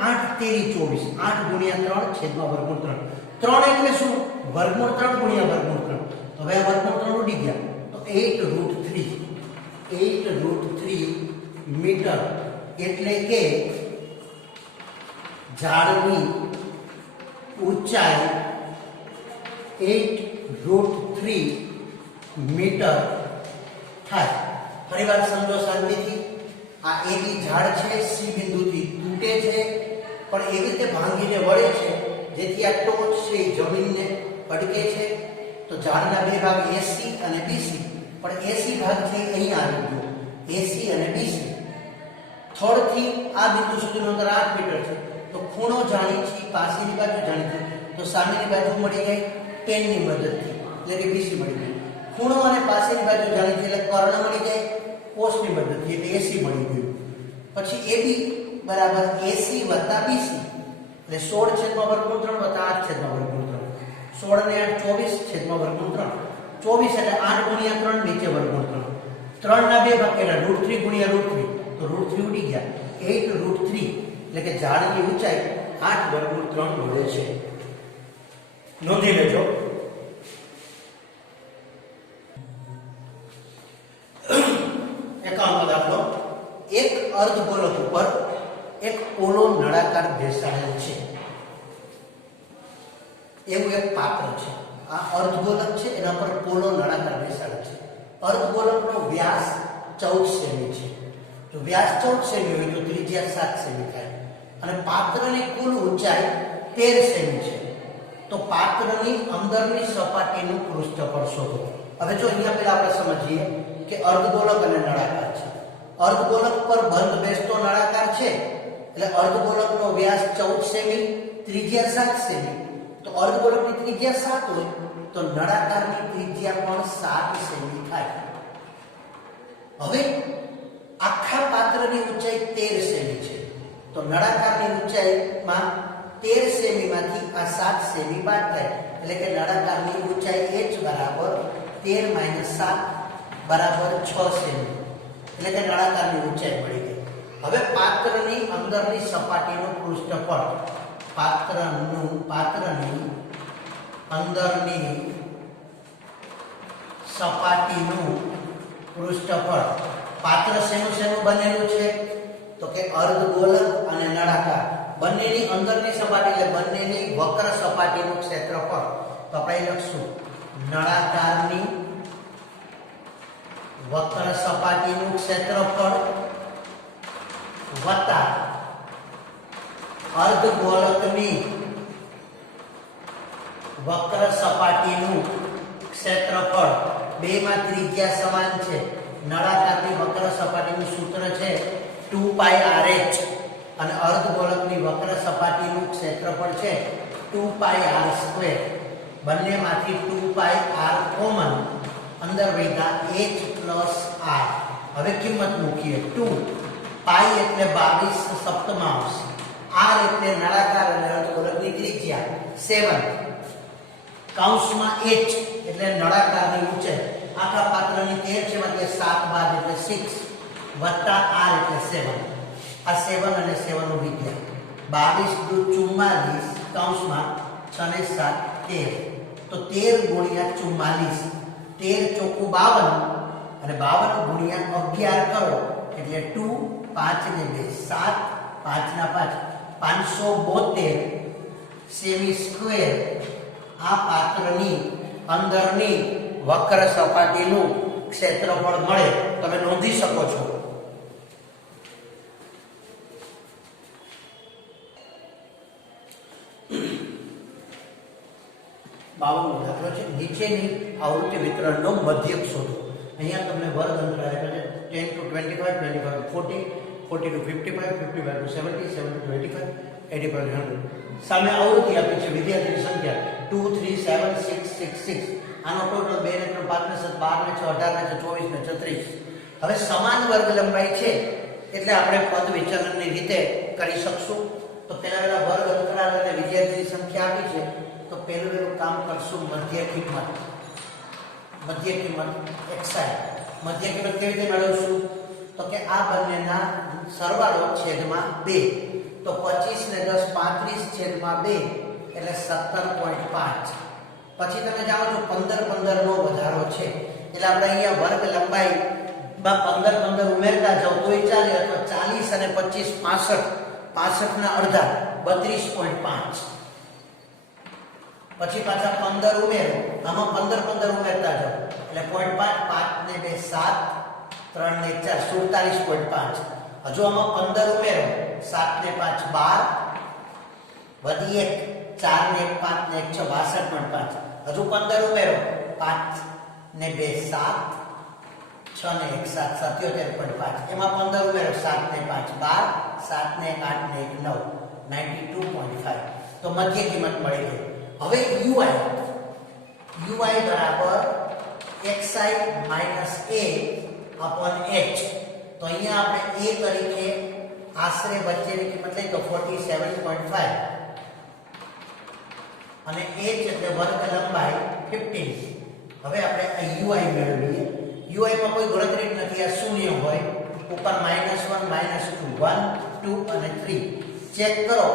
8 તેરી 24, 8 ગુણ્યા 3 છેદમાં વર્ગમૂળ 3. 3 એટલે શું? વર્ગમૂળ 3 ગુણ્યા વર્ગમૂળ 3. તો હવે આ વર્ગમૂળ 3 ઉડી ગયા. તો 8√3 મીટર, એટલે કે ઝાડની ઊંચાઈ 8√3 મીટર થાય. ફરીવાર સમજો શાંતિથી, આ AB ઝાડ છે, C બિંદુથી તૂટે છે પણ એવી રીતે ભાંગીને વળે છે જેથી આ ટોચ છે એ જમીનને અડકે છે. તો ઝાડના બે ભાગ AC અને BC, પણ AC ભાગ છે અહીં આવી ગયો, AC અને BC. થડથી આ બિંદુ સુધીનું અંતર 8 મીટર છે. તો ખૂણો જાણી છે, પાસેની બાજુ જાણી છે, તો સામેની બાજુ મળી ગઈ tan ની મદદથી, એટલે કે BC મળી ગઈ. ખૂણો અને પાસેની બાજુ જાણી છે એટલે કર્ણ મળી જાય cos ની મદદથી, એટલે AC મળી ગયું. પછી AB બરાબર AC વત્તા BC, એટલે 16/√3 વત્તા 8/√3. 16 ને 8 24/√3. 24 એટલે 8 ગુણ્યા 3 નીચે √3. 3 ના બે ભાગ એટલે √3 ગુણ્યા √3, તો √3 ઉડી ગયા, 8√3, એટલે કે ઝાડની ઊંચાઈ 8/√3 મળે છે. નોંધી લેજો. એકાવનમો દાખલો. એક અર્ધગોલક ઉપર એક પોલો નળાકાર બેસાડેલ છે, એવું એક પાત્ર છે. આ અર્ધગોલક છે, એના પર પોલો નળાકાર બેસાડેલ છે. અર્ધગોલકનો વ્યાસ 14 સેમી છે. જો વ્યાસ 14 સેમી હોય તો ત્રિજ્યા 7 સેમી થાય અને પાત્રની કુલ ઊંચાઈ 13 સેમી છે. તો પાત્રની અંદરની સપાટીનું પૃષ્ઠફળ શોધો. હવે જો અહીંયા પહેલા આપણે સમજીએ કે અર્ધગોલક અને નળાકાર છે. અર્ધગોલક પર બંધ બેસતો નળાકાર છે એટલે અર્ધગોલકનો વ્યાસ 14 સેમી, ત્રિજ્યા 7 સેમી. તો અર્ધગોલકની ત્રિજ્યા 7 હોય તો નળાકારની ત્રિજ્યા પણ 7 સેમી થાય. હવે આખા પાત્રની ઊંચાઈ 13 સેમી છે, તો નળાકારની ઊંચાઈમાં 13 સેમીમાંથી આ 7 સેમી બાદ થાય, એટલે કે નળાકારની ઊંચાઈ h બરાબર 13 - 7 બરાબર 6 સેમી, એટલે કે નળાકારની ઊંચાઈ મળી ગઈ. હવે પાત્રની અંદરની સપાટીનું પૃષ્ઠફળ, પાત્રની અંદરની સપાટીનું પૃષ્ઠફળ. પાત્ર શેનું બનેલું છે? તો કે અર્ધગોલક અને નળાકાર બંનેની અંદરની સપાટી એટલે બંનેની વક્ર સપાટીનું ક્ષેત્રફળ. તો આપણે લખશું નળાકારની વક્ર સપાટીનું ક્ષેત્રફળ વત્તા અર્ધગોલકની વક્ર સપાટીનું ક્ષેત્રફળ. બેમાં ત્રિજ્યા સમાન છે. નળાકારની વક્ર સપાટીનું સૂત્ર છે 2πrh અને અર્ધગોલકની વક્ર સપાટીનું ક્ષેત્રફળ છે 2πr². બંનેમાંથી 2πr કોમન, અંદર વૈધા h + r. હવે કિંમત મૂકીએ. 2 પાઈ એટલે 22 સપ્તમાંશ, r એટલે નળાકાર અને અર્ધગોલકની ત્રિજ્યા 7, કૌંસમાં h એટલે નળાકારની ઊંચાઈ. આખા પાત્રની 13 છે એટલે 7 બાદ એટલે 6 વત્તા r એટલે 7. આ 7 અને 7 નો વિદ્યા 22 × 44 કૌંસમાં 6 ને 7 13. તો 13 ગુણ્યા 44, 13 ચોખ્ખું 52 અને 52 ગુણ્યા 11 કરો એટલે 2, 5 ને 2 7, 5 ના 5 572 સેમી સ્ક્વેર. આ પાત્રની અંદરની વક્ર સપાટીનું ક્ષેત્રફળ મળે. તમે નોંધી શકો છો. બાવનમો દાખલો છે. નીચેની આવૃત્તિ વિતરણનો મધ્યક શોધો. અહીંયા તમને વર્ગ અંતરાલ એટલે 10 to 25, 25 to 40, 40 to 55, 55 to 70, 70 to 85, 85 to 100. સામે આવૃત્તિ આપી છે. વિદ્યાર્થીની સંખ્યા 2, 3, 7, 6, 6, 6. આનો ટોટલ 2 ને 3 5 ને 7 12 ને 6 18 ને 24 ને 36. હવે સમાન વર્ગ લંબાઈ છે એટલે આપણે પદ વિચલનની રીતે કરી શકશું. તો પહેલા વર્ગ અંતરાલ અને વિદ્યાર્થીની સંખ્યા આપી છે તો પહેલું કામ કરશું મધ્ય કિંમત. મધ્ય કિંમત xi. મધ્ય કિંમત કેવી રીતે મેળવશું? તો કે આ બંનેના સરવાળો છેદમાં 2. તો 25 ને 10 35 છેદમાં 2 એટલે 17.5. પછી તમે જાણો છો 15 15 નો વધારો છે એટલે આપણે અહીંયા વર્ગ લંબાઈ માં 15 15 ઉમેરતા જાવ તોય ચાલે, અથવા 40 અને 25 65, 65 ના અડધા 32.5. પછી પાછા 15 ઉમેરો, આમાં 15 15 ઉમેરતા જાવ એટલે 0.5, 5 ને 2 7, 3 ને 1 4 47.5. હજુ આમાં 15 ઉમેરો 7 ને 5 12 વધી 1 4 ને 1 5 ને 1 6 62.5. હજુ 15 ઉમેરો 5 ને 2 7 6 ને 1 7 77.5. એમાં 15 ઉમેરો 7 ને 5 12 7 ને 1 8 ને 1 9 92.5. તો મધ્ય કિંમત મળી ગઈ. હવે ui બરાબર xi minus a upon h. તો અહીંયા આપણે a તરીકે આશરે વચ્ચેની કિંમત લઈ તો 47.5 અને h એટલે વર્ગ લંબાઈ 15. હવે આપણે આ ui મેળવીએ. ui માં કોઈ ગણતરી નથી, આ શૂન્ય હોય, ઉપર -1 -2 1 2 અને 3 ચેક કરો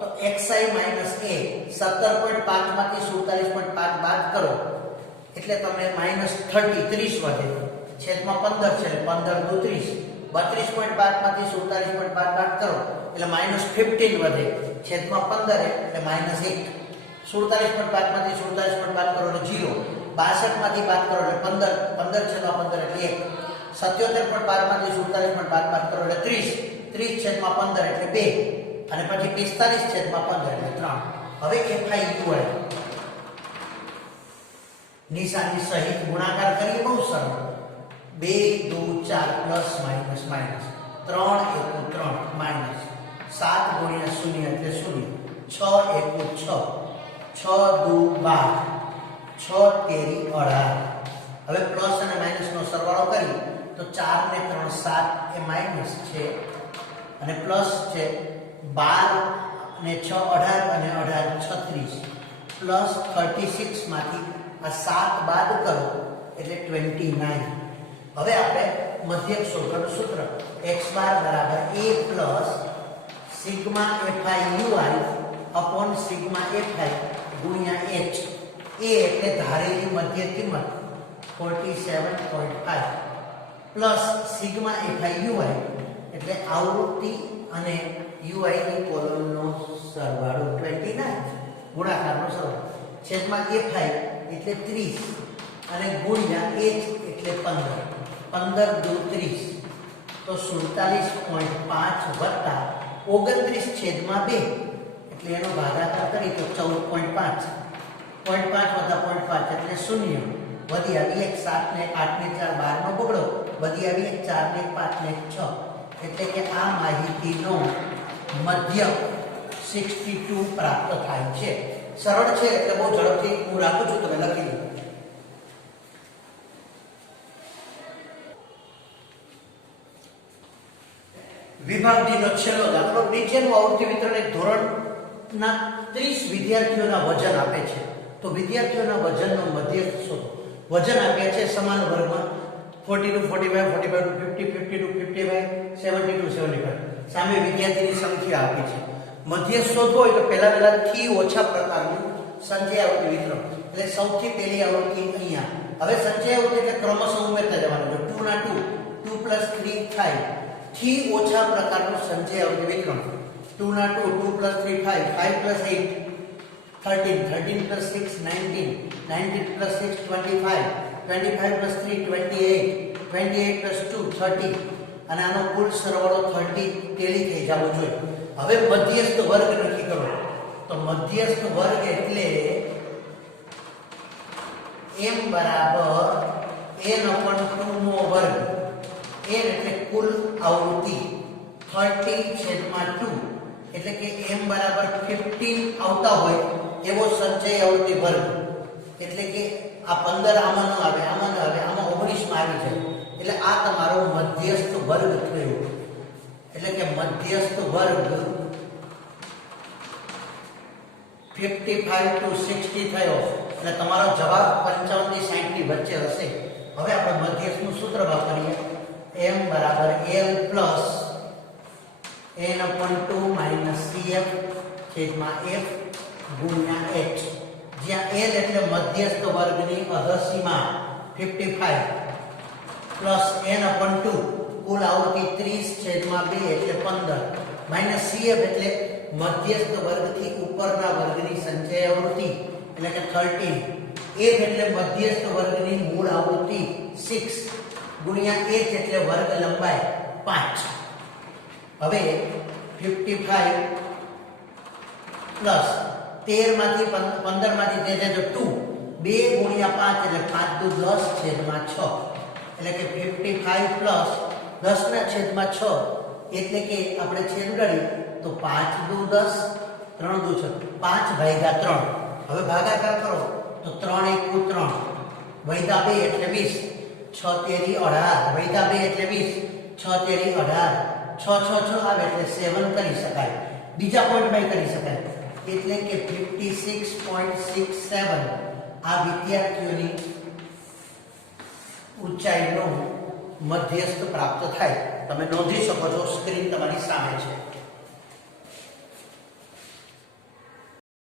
તો xi માઈનસ a 17.5 માંથી 47.5 બાદ કરો એટલે તમને -30 30 વધે, છેદમાં 15 છે એટલે 15 દુ 30. 32.5 માંથી 47.5 બાદ કરો એટલે -15 વધે, છેદમાં 15 એટલે -1. 47.5 માંથી 47.5 બાદ કરો એટલે 0. 62 માંથી બાદ કરો એટલે 15 15 છેદમાં 15 એટલે 1. 77.5 માંથી 47.5 બાદ કરો એટલે 30 30 છેદમાં 15 એટલે 2 અને પછી 45 છેદમાં 15 એટલે 3. હવે FIUI નિશાની સહિત ગુણાકાર કરીએ, બહુ સરળ. 2 2 4 પ્લસ માઈનસ માઈનસ 3 1 3 માઈનસ 7 ગુણ્યા 0 એટલે 0 6 1 6 6 2 12 6 તેરી 18. હવે પ્લસ અને માઈનસ નો સરવાળો કરી તો 4 ને 3 7 એ માઈનસ છે અને પ્લસ છે 12 ને 6 18 અને 18 36 પ્લસ 36 માંથી આ 7 બાદ કરો એટલે 29. હવે આપણે મધ્યક શોધવાનું સૂત્ર x બાર બરાબર a plus sigma FIUI upon sigma FI ગુણ્યા h. a એટલે ધારેલી મધ્ય કિંમત 47.5 પ્લસ સિગ્મા FIUI એટલે આવૃત્તિ અને ui ની કોલમનો સરવાળો 29 ગુણાકારનો સરવાળો છેદમાં fi એટલે 30 અને ગુણ્યા h એટલે 15 15 દુ 30 તો 47.5 વત્તા 29 છેદમાં 2 એટલે એનો ભાગાકાર કરી તો 14.5 0.5 વત્તા 0.5 એટલે 0 વધી આવી 1 7 ને 8 ને 4 12 નો બગડો વધી આવી 1 4 ને 5 ને 6 એટલે કે આ માહિતીનો મધ્ય 62 પ્રાપ્ત થાય છે. સરળ છે એટલે બહુ ઝડપથી હું રાખું છું, તમે લખી લો. વિભાગ ડી નો છેલ્લો દાખલો. નીચેનું આવૃત્તિ વિતરણ એક ધોરણના 30 વિદ્યાર્થીઓના વજન આપે છે. તો વિદ્યાર્થીઓના વજનનો મધ્યક શોધો. વજન આપ્યા છે સમાન વર્ગમાં 42 45 45 to 50 50 to 55 70 to 75. સામે વિદ્યાર્થીની સંખ્યા આપી છે. મધ્ય શોધવો હોય તો પહેલા થી ઓછા પ્રકારનું સંચય આવૃત્તિ વિતરણ. એટલે સૌથી પહેલી આવૃત્તિ અહીંયા. હવે સંચય આવૃત્તિ એટલે ક્રમશઃ ઉમેરતા જવાનું. જો 2 ના 2 2 3 થાય. થી ઓછા પ્રકારનું સંચય આવૃત્તિ વિતરણ. 2 ના 2 2 3 5 5 8 13 13 6 19 19 6 25 25 3 28 28 2 30 અને આનો કુલ સરવાળો 30 ટેલી થઈ જવો જોઈએ. હવે મધ્યસ્થ વર્ગ નક્કી કરો. તો મધ્યસ્થ વર્ગ એટલે m બરાબર n/2 નો વર્ગ. n એટલે કુલ આવૃત્તિ 30 છેદમાં 2 એટલે કે m બરાબર 15 આવતા હોય એવો સંચય આવૃત્તિ વર્ગ. એટલે કે આ 15 આમાં ન આવે, આમાં ન આવે, આમાં 19 માં આવી જાય. એટલે આ તમારો મધ્યસ્થ વર્ગ થયો. એટલે કે મધ્યસ્થ વર્ગ 55 to 60 થયો. એટલે તમારો જવાબ 55 થી 60 ની વચ્ચે હશે. હવે આપણે મધ્યસ્થનું સૂત્ર વાપરીએ. m બરાબર l પ્લસ n/2 cf છેદમાં f ગુણ્યા h. જ્યાં l એટલે મધ્યસ્થ વર્ગની અધસીમા 55 પ્લસ n/2 કુલ આવૃત્તિ 30 છેદમાં 2 એટલે 15 માઈનસ cf એટલે મધ્યસ્થ વર્ગથી ઉપરના વર્ગની સંચય આવૃત્તિ એટલે કે 13. f એટલે મધ્યસ્થ વર્ગની મૂળ આવૃત્તિ 6 ગુણ્યા h એટલે વર્ગ લંબાઈ 5. હવે 55 પ્લસ 13 માંથી 15 માંથી તે જાય તો 2 ગુણ્યા 5 એટલે 5 દુ 10 છેદમાં 6 એટલે કે 55 પ્લસ 10 ના છેદમાં 6 એટલે કે આપણે છેદ ઉડાડી તો 5 દુ 10 3 દુ 6 5 ભાગ્યા 3. હવે ભાગાકાર કરો તો 3 એકુ 3 વૈધા 2 એટલે 20 6 તેરી 18 વૈધા 2 એટલે 20 6 તેરી 18 6 6 6 આવે એટલે 7 કરી શકાય. બીજા પોઈન્ટમાં કરી શકાય એટલે કે 56.67 આ વિદ્યાર્થીઓની ઊંચાઈનો મધ્યસ્થ પ્રાપ્ત થાય. તમે નોંધી શકો છો, સ્ક્રીન તમારી સામે છે.